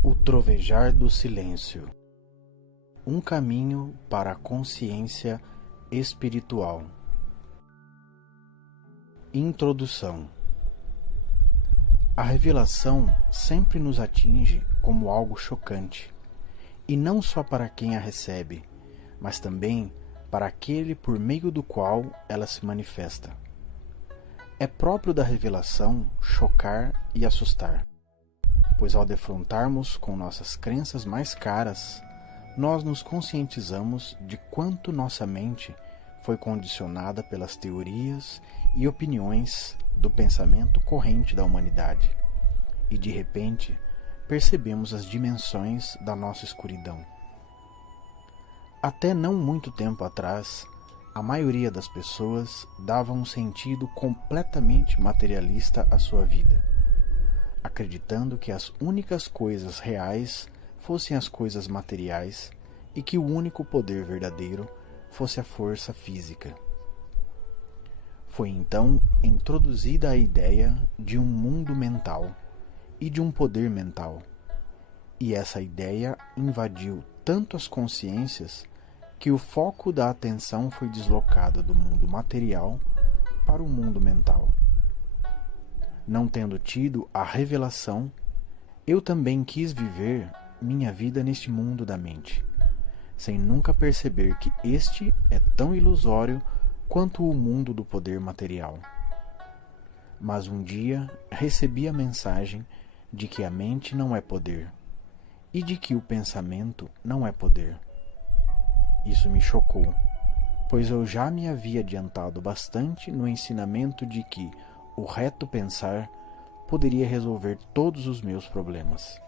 O trovejar do silêncio. Um caminho para a consciência espiritual. Introdução. A revelação sempre nos atinge como algo chocante, e não só para quem a recebe, mas também para aquele por meio do qual ela se manifesta. É próprio da revelação chocar e assustar, pois ao defrontarmos com nossas crenças mais caras, nós nos conscientizamos de quanto nossa mente foi condicionada pelas teorias e opiniões do pensamento corrente da humanidade, e de repente percebemos as dimensões da nossa escuridão. Até não muito tempo atrás, a maioria das pessoas dava um sentido completamente materialista à sua vida, acreditando que as únicas coisas reais fossem as coisas materiais e que o único poder verdadeiro fosse a força física. Foi então introduzida a ideia de um mundo mental e de um poder mental, e essa ideia invadiu tanto as consciências que o foco da atenção foi deslocado do mundo material para o mundo mental. Não tendo tido a revelação, eu também quis viver minha vida neste mundo da mente, sem nunca perceber que este é tão ilusório quanto o mundo do poder material. Mas um dia recebi a mensagem de que a mente não é poder, e de que o pensamento não é poder. Isso me chocou, pois eu já me havia adiantado bastante no ensinamento de que o reto pensar poderia resolver todos os meus problemas.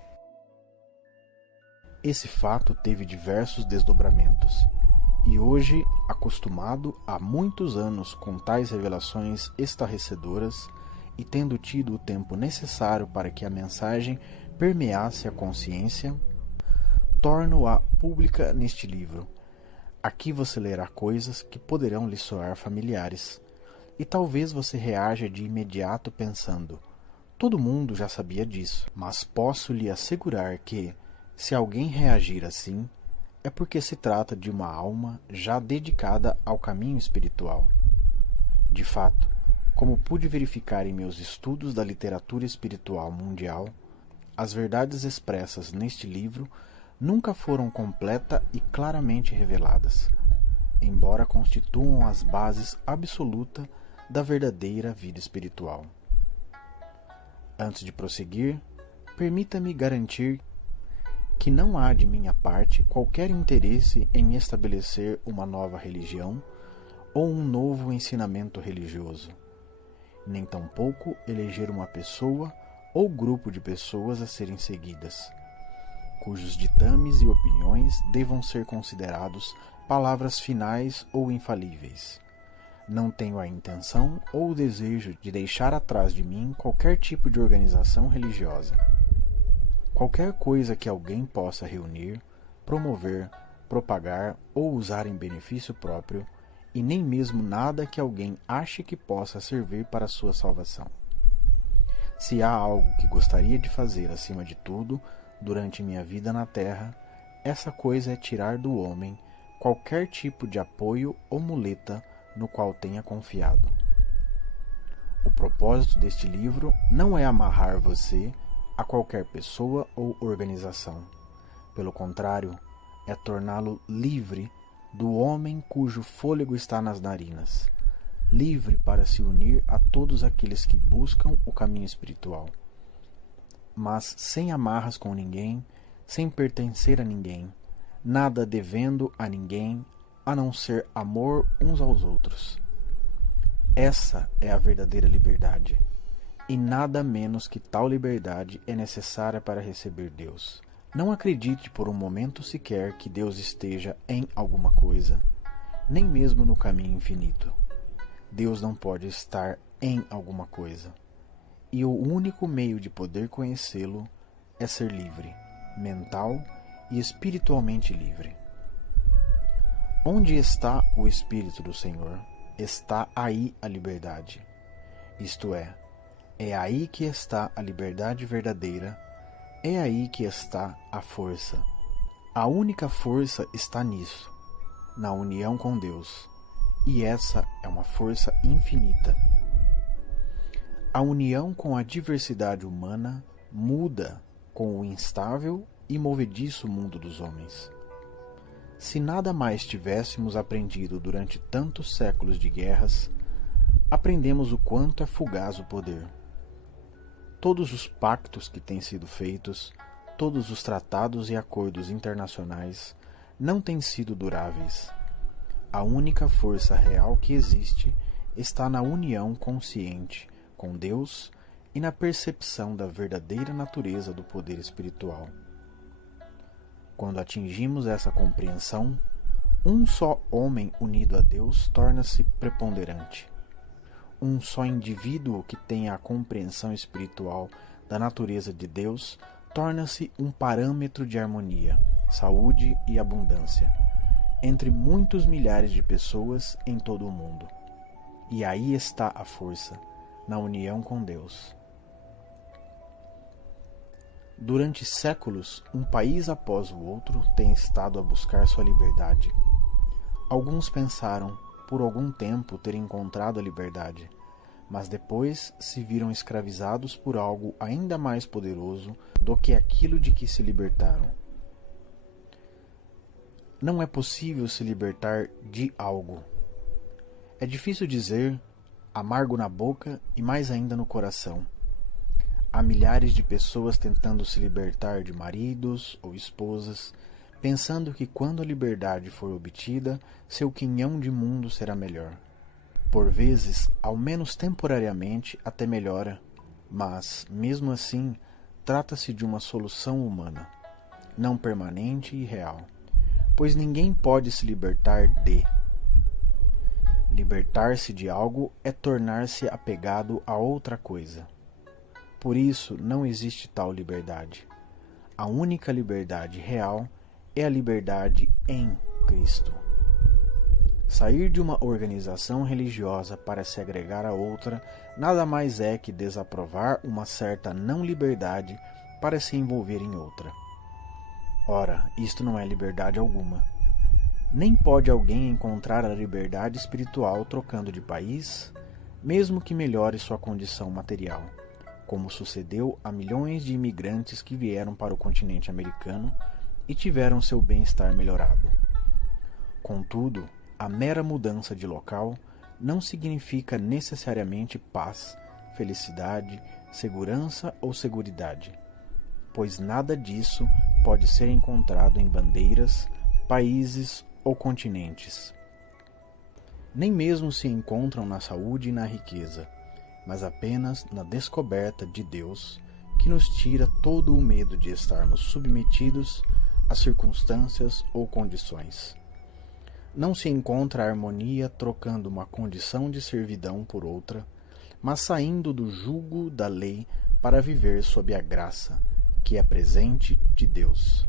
Esse fato teve diversos desdobramentos, e hoje, acostumado há muitos anos com tais revelações estarrecedoras e tendo tido o tempo necessário para que a mensagem permeasse a consciência, torno-a pública neste livro. Aqui você lerá coisas que poderão lhe soar familiares, e talvez você reaja de imediato pensando: todo mundo já sabia disso, mas posso lhe assegurar que, se alguém reagir assim, é porque se trata de uma alma já dedicada ao caminho espiritual. De fato, como pude verificar em meus estudos da literatura espiritual mundial, as verdades expressas neste livro nunca foram completa e claramente reveladas, embora constituam as bases absolutas da verdadeira vida espiritual. Antes de prosseguir, permita-me garantir que não há de minha parte qualquer interesse em estabelecer uma nova religião ou um novo ensinamento religioso, nem tampouco eleger uma pessoa ou grupo de pessoas a serem seguidas, cujos ditames e opiniões devam ser considerados palavras finais ou infalíveis. Não tenho a intenção ou o desejo de deixar atrás de mim qualquer tipo de organização religiosa. Qualquer coisa que alguém possa reunir, promover, propagar ou usar em benefício próprio, e nem mesmo nada que alguém ache que possa servir para a sua salvação. Se há algo que gostaria de fazer acima de tudo durante minha vida na Terra, essa coisa é tirar do homem qualquer tipo de apoio ou muleta no qual tenha confiado. O propósito deste livro não é amarrar você a qualquer pessoa ou organização. Pelo contrário, é torná-lo livre do homem cujo fôlego está nas narinas, livre para se unir a todos aqueles que buscam o caminho espiritual, mas sem amarras com ninguém, sem pertencer a ninguém, nada devendo a ninguém, a não ser amor uns aos outros. Essa é a verdadeira liberdade, e nada menos que tal liberdade é necessária para receber Deus. Não acredite por um momento sequer que Deus esteja em alguma coisa, nem mesmo no caminho infinito. Deus não pode estar em alguma coisa, e o único meio de poder conhecê-lo é ser livre, mental e espiritualmente livre. Onde está o Espírito do Senhor, está aí a liberdade. Isto é aí que está a liberdade verdadeira, É aí que está a força. A única força está nisso, na união com Deus. E essa é uma força infinita. A união com a diversidade humana muda com o instável e movediço mundo dos homens. Se nada mais tivéssemos aprendido durante tantos séculos de guerras, aprendemos o quanto é fugaz o poder. Todos os pactos que têm sido feitos, todos os tratados e acordos internacionais não têm sido duráveis. A única força real que existe está na união consciente com Deus e na percepção da verdadeira natureza do poder espiritual. Quando atingimos essa compreensão, um só homem unido a Deus torna-se preponderante. Um só indivíduo que tenha a compreensão espiritual da natureza de Deus torna-se um parâmetro de harmonia, saúde e abundância entre muitos milhares de pessoas em todo o mundo. E aí está a força, na união com Deus. Durante séculos, um país após o outro tem estado a buscar sua liberdade. Alguns pensaram, por algum tempo, ter encontrado a liberdade, mas depois se viram escravizados por algo ainda mais poderoso do que aquilo de que se libertaram. Não é possível se libertar de algo. É difícil dizer, amargo na boca e mais ainda no coração. Há milhares de pessoas tentando se libertar de maridos ou esposas, pensando que quando a liberdade for obtida, seu quinhão de mundo será melhor. Por vezes, ao menos temporariamente, até melhora, mas, mesmo assim, trata-se de uma solução humana, não permanente e real, pois ninguém pode se libertar de. Libertar-se de algo é tornar-se apegado a outra coisa. Por isso, não existe tal liberdade. A única liberdade real é a liberdade em Cristo. Sair de uma organização religiosa para se agregar a outra nada mais é que desaprovar uma certa não-liberdade para se envolver em outra. Ora, isto não é liberdade alguma. Nem pode alguém encontrar a liberdade espiritual trocando de país, mesmo que melhore sua condição material, como sucedeu a milhões de imigrantes que vieram para o continente americano e tiveram seu bem-estar melhorado. Contudo, a mera mudança de local não significa necessariamente paz, felicidade, segurança ou seguridade, pois nada disso pode ser encontrado em bandeiras, países ou continentes. Nem mesmo se encontram na saúde e na riqueza, mas apenas na descoberta de Deus, que nos tira todo o medo de estarmos submetidos a circunstâncias ou condições. Não se encontra a harmonia trocando uma condição de servidão por outra, mas saindo do jugo da lei para viver sob a graça, que é presente de Deus.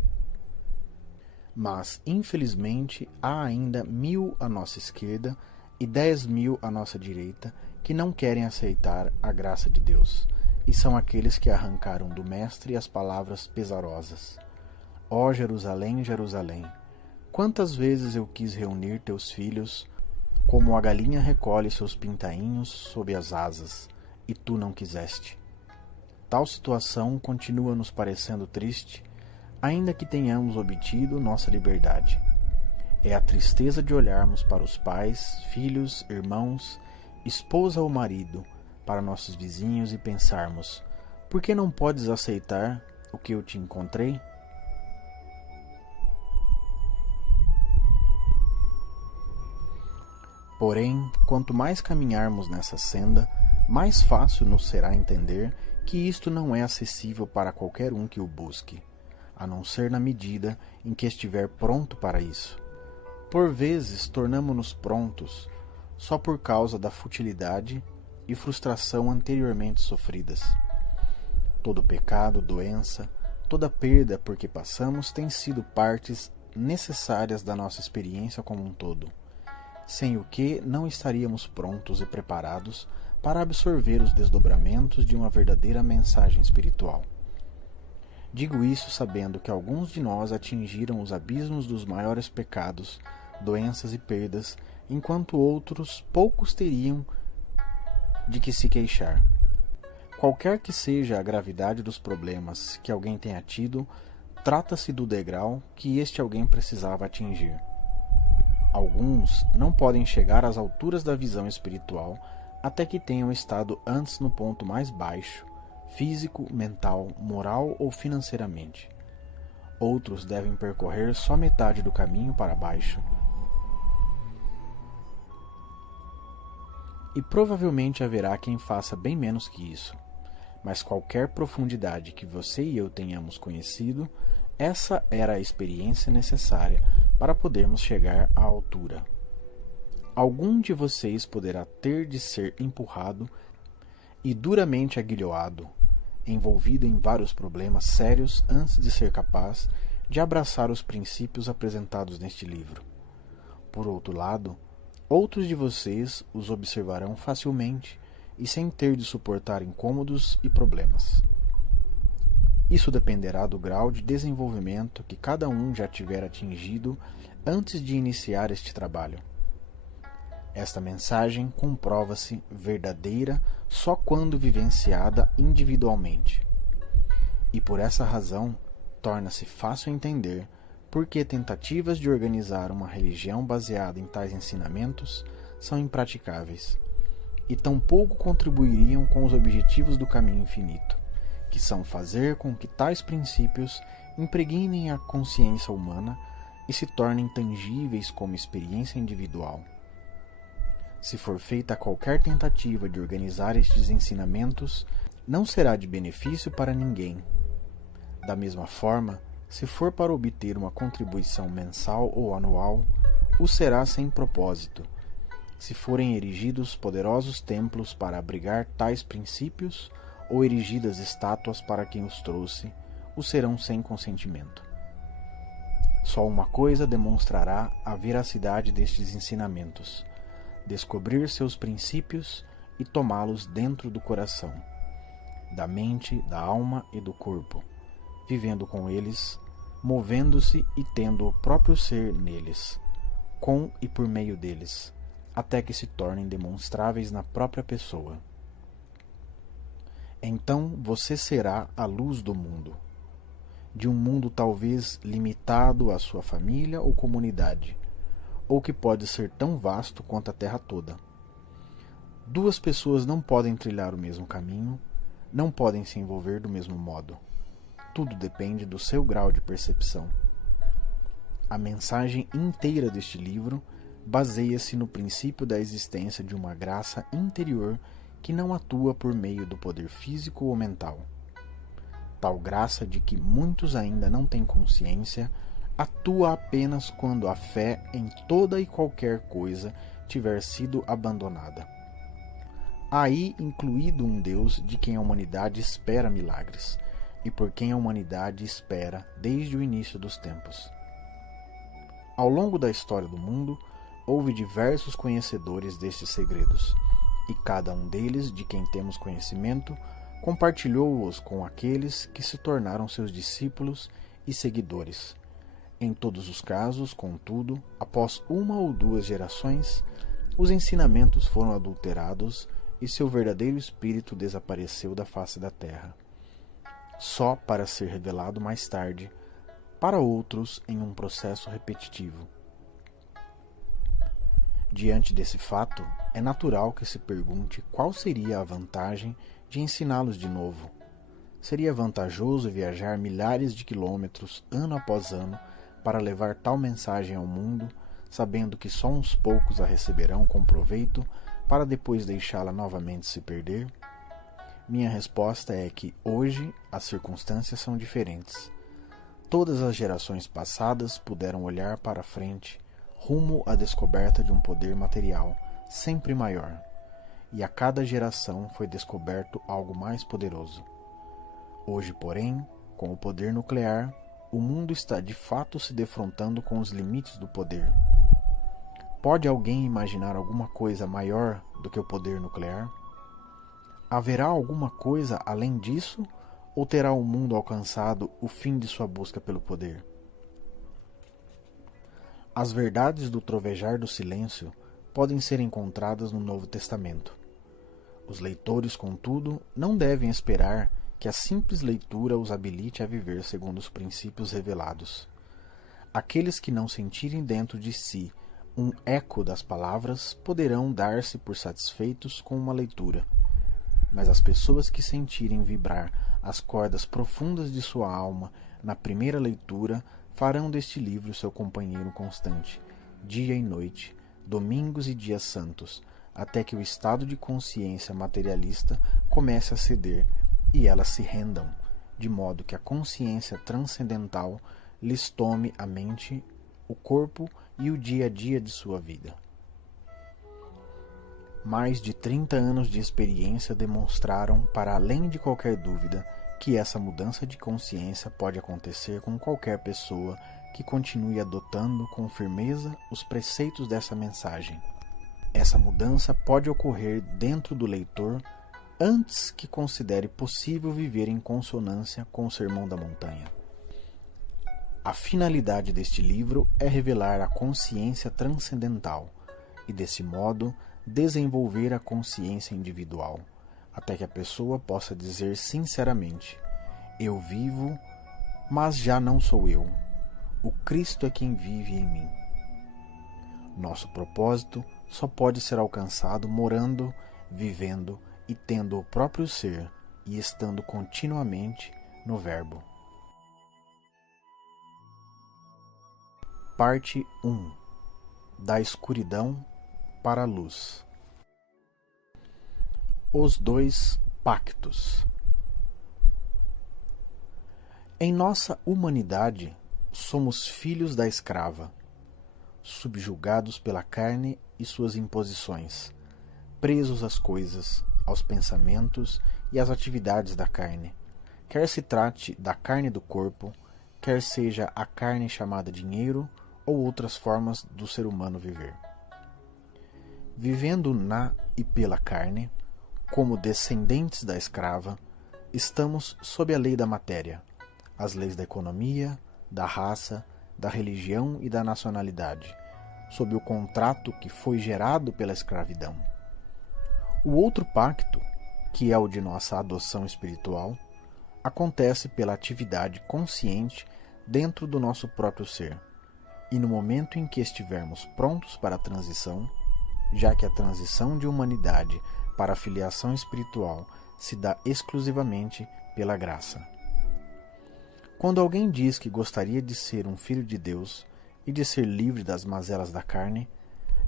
Mas, infelizmente, há ainda 1000 à nossa esquerda e 10.000 à nossa direita que não querem aceitar a graça de Deus, e são aqueles que arrancaram do Mestre as palavras pesarosas. Ó Jerusalém, Jerusalém, quantas vezes eu quis reunir teus filhos, como a galinha recolhe seus pintainhos sob as asas, e tu não quiseste. Tal situação continua nos parecendo triste, ainda que tenhamos obtido nossa liberdade. É a tristeza de olharmos para os pais, filhos, irmãos, esposa ou marido, para nossos vizinhos e pensarmos: por que não podes aceitar o que eu te encontrei? Porém, quanto mais caminharmos nessa senda, mais fácil nos será entender que isto não é acessível para qualquer um que o busque, a não ser na medida em que estiver pronto para isso. Por vezes, tornamo-nos prontos só por causa da futilidade e frustração anteriormente sofridas. Todo pecado, doença, toda perda por que passamos têm sido partes necessárias da nossa experiência como um todo, sem o que não estaríamos prontos e preparados para absorver os desdobramentos de uma verdadeira mensagem espiritual. Digo isso sabendo que alguns de nós atingiram os abismos dos maiores pecados, doenças e perdas, enquanto outros poucos teriam de que se queixar. Qualquer que seja a gravidade dos problemas que alguém tenha tido, trata-se do degrau que este alguém precisava atingir. Alguns não podem chegar às alturas da visão espiritual até que tenham estado antes no ponto mais baixo, físico, mental, moral ou financeiramente. Outros devem percorrer só metade do caminho para baixo. E provavelmente haverá quem faça bem menos que isso. Mas qualquer profundidade que você e eu tenhamos conhecido, essa era a experiência necessária para podermos chegar à altura. Algum de vocês poderá ter de ser empurrado e duramente aguilhoado, envolvido em vários problemas sérios antes de ser capaz de abraçar os princípios apresentados neste livro. Por outro lado, outros de vocês os observarão facilmente e sem ter de suportar incômodos e problemas. Isso dependerá do grau de desenvolvimento que cada um já tiver atingido antes de iniciar este trabalho. Esta mensagem comprova-se verdadeira só quando vivenciada individualmente. E por essa razão, torna-se fácil entender por que tentativas de organizar uma religião baseada em tais ensinamentos são impraticáveis e tampouco contribuiriam com os objetivos do caminho infinito, que são fazer com que tais princípios impregnem a consciência humana e se tornem tangíveis como experiência individual. Se for feita qualquer tentativa de organizar estes ensinamentos, não será de benefício para ninguém. Da mesma forma, se for para obter uma contribuição mensal ou anual, o será sem propósito. Se forem erigidos poderosos templos para abrigar tais princípios, ou erigidas estátuas para quem os trouxe, o serão sem consentimento. Só uma coisa demonstrará a veracidade destes ensinamentos: descobrir seus princípios e tomá-los dentro do coração, da mente, da alma e do corpo, vivendo com eles, movendo-se e tendo o próprio ser neles, com e por meio deles, até que se tornem demonstráveis na própria pessoa. Então você será a luz do mundo, de um mundo talvez limitado à sua família ou comunidade, ou que pode ser tão vasto quanto a terra toda. Duas pessoas não podem trilhar o mesmo caminho, não podem se envolver do mesmo modo. Tudo depende do seu grau de percepção. A mensagem inteira deste livro baseia-se no princípio da existência de uma graça interior que não atua por meio do poder físico ou mental. Tal graça de que muitos ainda não têm consciência atua apenas quando a fé em toda e qualquer coisa tiver sido abandonada. Aí incluído um Deus de quem a humanidade espera milagres, e por quem a humanidade espera desde o início dos tempos. Ao longo da história do mundo, houve diversos conhecedores destes segredos, e cada um deles, de quem temos conhecimento, compartilhou-os com aqueles que se tornaram seus discípulos e seguidores. Em todos os casos, contudo, após uma ou duas gerações, os ensinamentos foram adulterados e seu verdadeiro espírito desapareceu da face da terra, só para ser revelado mais tarde, para outros em um processo repetitivo. Diante desse fato, é natural que se pergunte qual seria a vantagem de ensiná-los de novo. Seria vantajoso viajar milhares de quilômetros ano após ano para levar tal mensagem ao mundo, sabendo que só uns poucos a receberão com proveito, para depois deixá-la novamente se perder? Minha resposta é que, hoje, as circunstâncias são diferentes. Todas as gerações passadas puderam olhar para frente, rumo à descoberta de um poder material sempre maior, e a cada geração foi descoberto algo mais poderoso. Hoje, porém, com o poder nuclear, o mundo está de fato se defrontando com os limites do poder. Pode alguém imaginar alguma coisa maior do que o poder nuclear? Haverá alguma coisa além disso, ou terá o mundo alcançado o fim de sua busca pelo poder? As verdades do trovejar do silêncio podem ser encontradas no Novo Testamento. Os leitores, contudo, não devem esperar que a simples leitura os habilite a viver segundo os princípios revelados. Aqueles que não sentirem dentro de si um eco das palavras poderão dar-se por satisfeitos com uma leitura, mas as pessoas que sentirem vibrar as cordas profundas de sua alma na primeira leitura farão deste livro seu companheiro constante, dia e noite, domingos e dias santos, até que o estado de consciência materialista comece a ceder e elas se rendam, de modo que a consciência transcendental lhes tome a mente, o corpo e o dia a dia de sua vida. Mais de 30 anos de experiência demonstraram, para além de qualquer dúvida, que essa mudança de consciência pode acontecer com qualquer pessoa que continue adotando com firmeza os preceitos dessa mensagem. Essa mudança pode ocorrer dentro do leitor antes que considere possível viver em consonância com o Sermão da Montanha. A finalidade deste livro é revelar a consciência transcendental e, desse modo, desenvolver a consciência individual, até que a pessoa possa dizer sinceramente: eu vivo, mas já não sou eu. O Cristo é quem vive em mim. Nosso propósito só pode ser alcançado morando, vivendo e tendo o próprio ser e estando continuamente no Verbo. Parte 1. Da escuridão para a luz. Os dois pactos. Em nossa humanidade, somos filhos da escrava, subjugados pela carne e suas imposições, presos às coisas, aos pensamentos e às atividades da carne, quer se trate da carne do corpo, quer seja a carne chamada dinheiro ou outras formas do ser humano viver. Vivendo na e pela carne, como descendentes da escrava, estamos sob a lei da matéria, as leis da economia, da raça, da religião e da nacionalidade, sob o contrato que foi gerado pela escravidão. O outro pacto, que é o de nossa adoção espiritual, acontece pela atividade consciente dentro do nosso próprio ser, e no momento em que estivermos prontos para a transição, já que a transição de humanidade para a filiação espiritual se dá exclusivamente pela graça. Quando alguém diz que gostaria de ser um filho de Deus e de ser livre das mazelas da carne,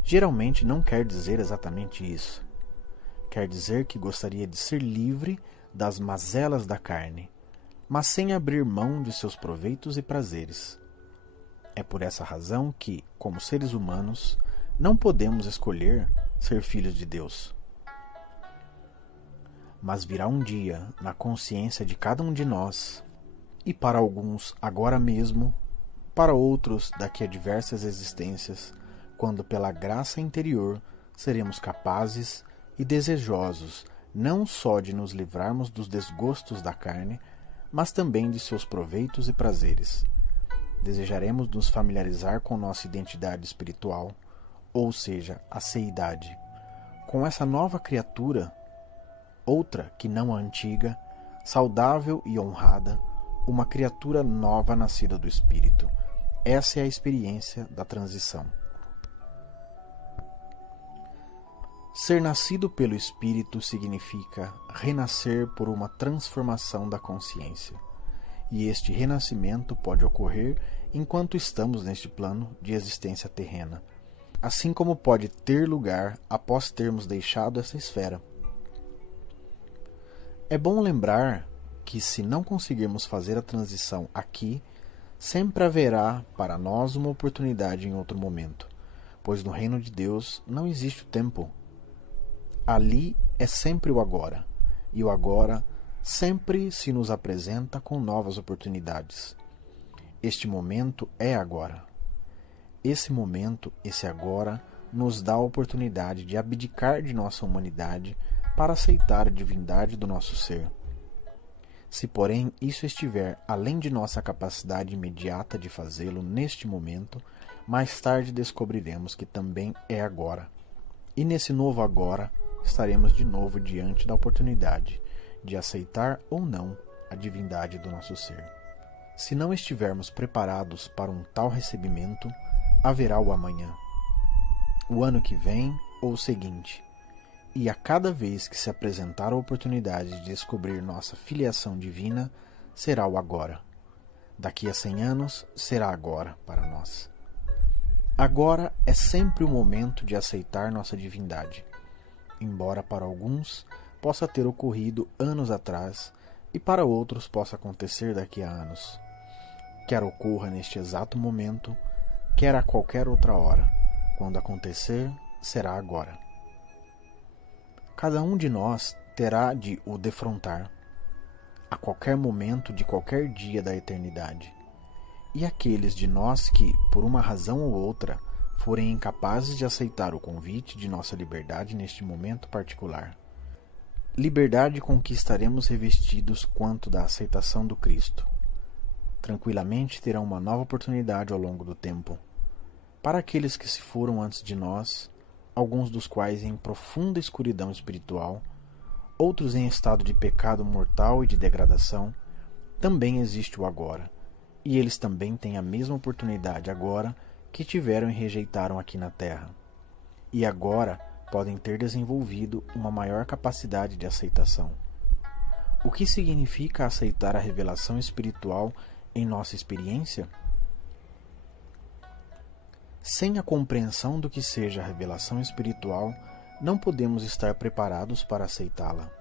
geralmente não quer dizer exatamente isso. Quer dizer que gostaria de ser livre das mazelas da carne, mas sem abrir mão de seus proveitos e prazeres. É por essa razão que, como seres humanos, não podemos escolher ser filhos de Deus. Mas virá um dia, na consciência de cada um de nós, e para alguns agora mesmo, para outros daqui a diversas existências, quando pela graça interior seremos capazes e desejosos não só de nos livrarmos dos desgostos da carne, mas também de seus proveitos e prazeres. Desejaremos nos familiarizar com nossa identidade espiritual, ou seja, a seidade, com essa nova criatura, outra que não a antiga, saudável e honrada, uma criatura nova nascida do Espírito. Essa é a experiência da transição. Ser nascido pelo Espírito significa renascer por uma transformação da consciência. E este renascimento pode ocorrer enquanto estamos neste plano de existência terrena, assim como pode ter lugar após termos deixado essa esfera. É bom lembrar que, se não conseguirmos fazer a transição aqui, sempre haverá para nós uma oportunidade em outro momento, pois no reino de Deus não existe o tempo. Ali é sempre o agora, e o agora sempre se nos apresenta com novas oportunidades. Este momento é agora. Esse momento, esse agora, nos dá a oportunidade de abdicar de nossa humanidade para aceitar a divindade do nosso ser. Se, porém, isso estiver além de nossa capacidade imediata de fazê-lo neste momento, mais tarde descobriremos que também é agora. E nesse novo agora, estaremos de novo diante da oportunidade de aceitar ou não a divindade do nosso ser. Se não estivermos preparados para um tal recebimento, haverá o amanhã, o ano que vem ou o seguinte. E a cada vez que se apresentar a oportunidade de descobrir nossa filiação divina, será o agora. Daqui a 100 anos, será agora para nós. Agora é sempre o momento de aceitar nossa divindade, embora para alguns possa ter ocorrido anos atrás e para outros possa acontecer daqui a anos. Quer ocorra neste exato momento, quer a qualquer outra hora, quando acontecer, será agora. Cada um de nós terá de o defrontar, a qualquer momento de qualquer dia da eternidade. E aqueles de nós que, por uma razão ou outra, forem incapazes de aceitar o convite de nossa liberdade neste momento particular. Liberdade com que estaremos revestidos quanto da aceitação do Cristo. Tranquilamente terão uma nova oportunidade ao longo do tempo. Para aqueles que se foram antes de nós, alguns dos quais em profunda escuridão espiritual, outros em estado de pecado mortal e de degradação, também existe o agora, e eles também têm a mesma oportunidade agora que tiveram e rejeitaram aqui na Terra. E agora podem ter desenvolvido uma maior capacidade de aceitação. O que significa aceitar a revelação espiritual em nossa experiência? Sem a compreensão do que seja a revelação espiritual, não podemos estar preparados para aceitá-la.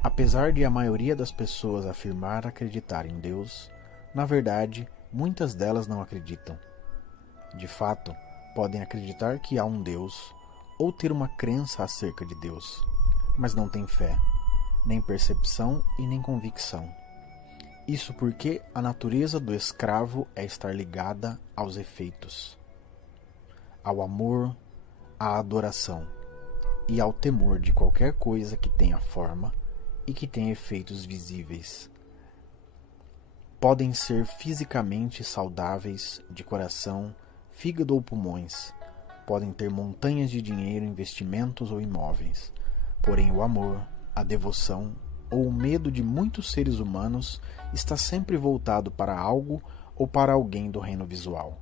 Apesar de a maioria das pessoas afirmar acreditar em Deus, na verdade, muitas delas não acreditam. De fato, podem acreditar que há um Deus, ou ter uma crença acerca de Deus, mas não têm fé, nem percepção e nem convicção. Isso porque a natureza do escravo é estar ligada aos efeitos, ao amor, à adoração e ao temor de qualquer coisa que tenha forma e que tenha efeitos visíveis. Podem ser fisicamente saudáveis, de coração, fígado ou pulmões. Podem ter montanhas de dinheiro, investimentos ou imóveis. Porém, o amor, a devoção ou o medo de muitos seres humanos está sempre voltado para algo ou para alguém do reino visual.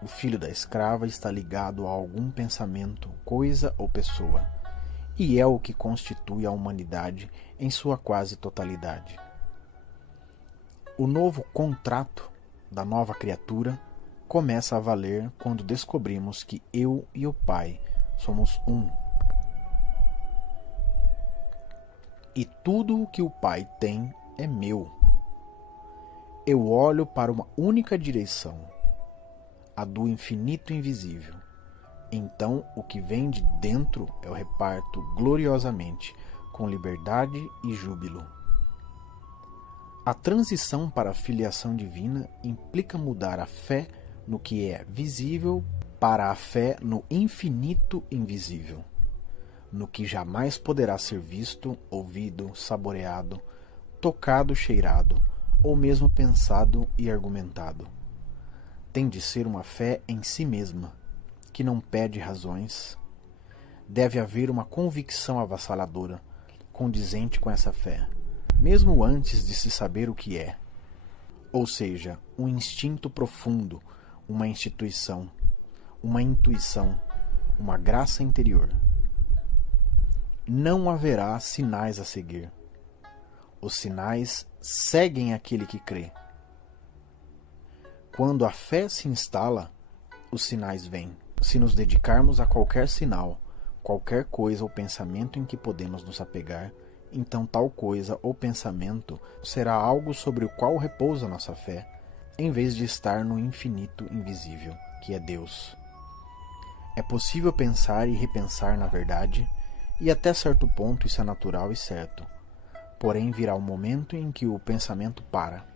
O filho da escrava está ligado a algum pensamento, coisa ou pessoa, e é o que constitui a humanidade em sua quase totalidade. O novo contrato da nova criatura começa a valer quando descobrimos que eu e o Pai somos um. E tudo o que o Pai tem é meu. Eu olho para uma única direção, a do infinito invisível. Então o que vem de dentro eu reparto gloriosamente, com liberdade e júbilo. A transição para a filiação divina implica mudar a fé no que é visível para a fé no infinito invisível, no que jamais poderá ser visto, ouvido, saboreado, tocado, cheirado, ou mesmo pensado e argumentado. Tem de ser uma fé em si mesma, que não pede razões. Deve haver uma convicção avassaladora, condizente com essa fé, mesmo antes de se saber o que é. Ou seja, um instinto profundo, uma instituição, uma intuição, uma graça interior. Não haverá sinais a seguir. Os sinais seguem aquele que crê. Quando a fé se instala, os sinais vêm. Se nos dedicarmos a qualquer sinal, qualquer coisa ou pensamento em que podemos nos apegar, então tal coisa ou pensamento será algo sobre o qual repousa nossa fé, em vez de estar no infinito invisível, que é Deus. É possível pensar e repensar na verdade, e até certo ponto isso é natural e certo. Porém virá um momento em que o pensamento para,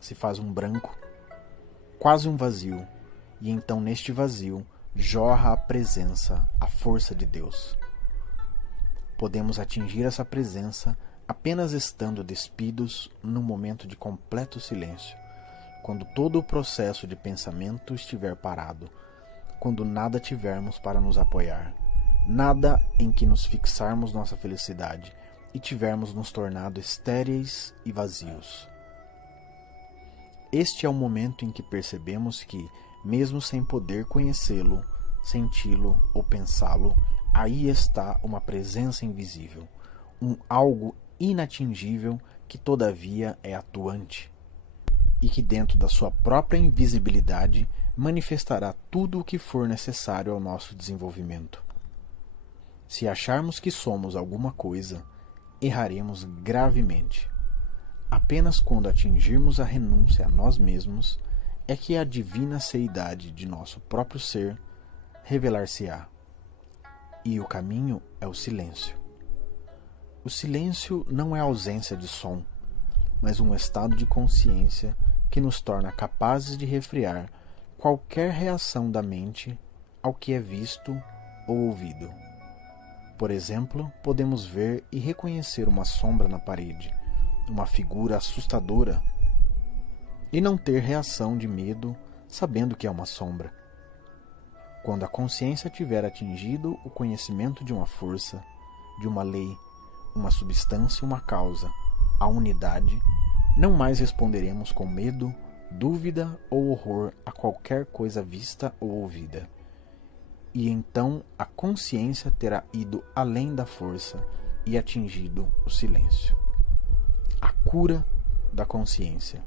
se faz um branco, quase um vazio, e então neste vazio jorra a presença, a força de Deus. Podemos atingir essa presença apenas estando despidos num momento de completo silêncio, quando todo o processo de pensamento estiver parado, quando nada tivermos para nos apoiar, nada em que nos fixarmos nossa felicidade e tivermos nos tornado estéreis e vazios. Este é o momento em que percebemos que, mesmo sem poder conhecê-lo, senti-lo ou pensá-lo, aí está uma presença invisível, um algo inatingível que todavia é atuante, e que dentro da sua própria invisibilidade manifestará tudo o que for necessário ao nosso desenvolvimento. Se acharmos que somos alguma coisa, erraremos gravemente. Apenas quando atingirmos a renúncia a nós mesmos é que a divina seidade de nosso próprio ser revelar-se-á. E o caminho é o silêncio. O silêncio não é ausência de som, mas um estado de consciência que nos torna capazes de refrear qualquer reação da mente ao que é visto ou ouvido. Por exemplo, podemos ver e reconhecer uma sombra na parede, uma figura assustadora, e não ter reação de medo sabendo que é uma sombra. Quando a consciência tiver atingido o conhecimento de uma força, de uma lei, uma substância, uma causa, a unidade, não mais responderemos com medo, dúvida ou horror a qualquer coisa vista ou ouvida. E então a consciência terá ido além da força e atingido o silêncio. A cura da consciência.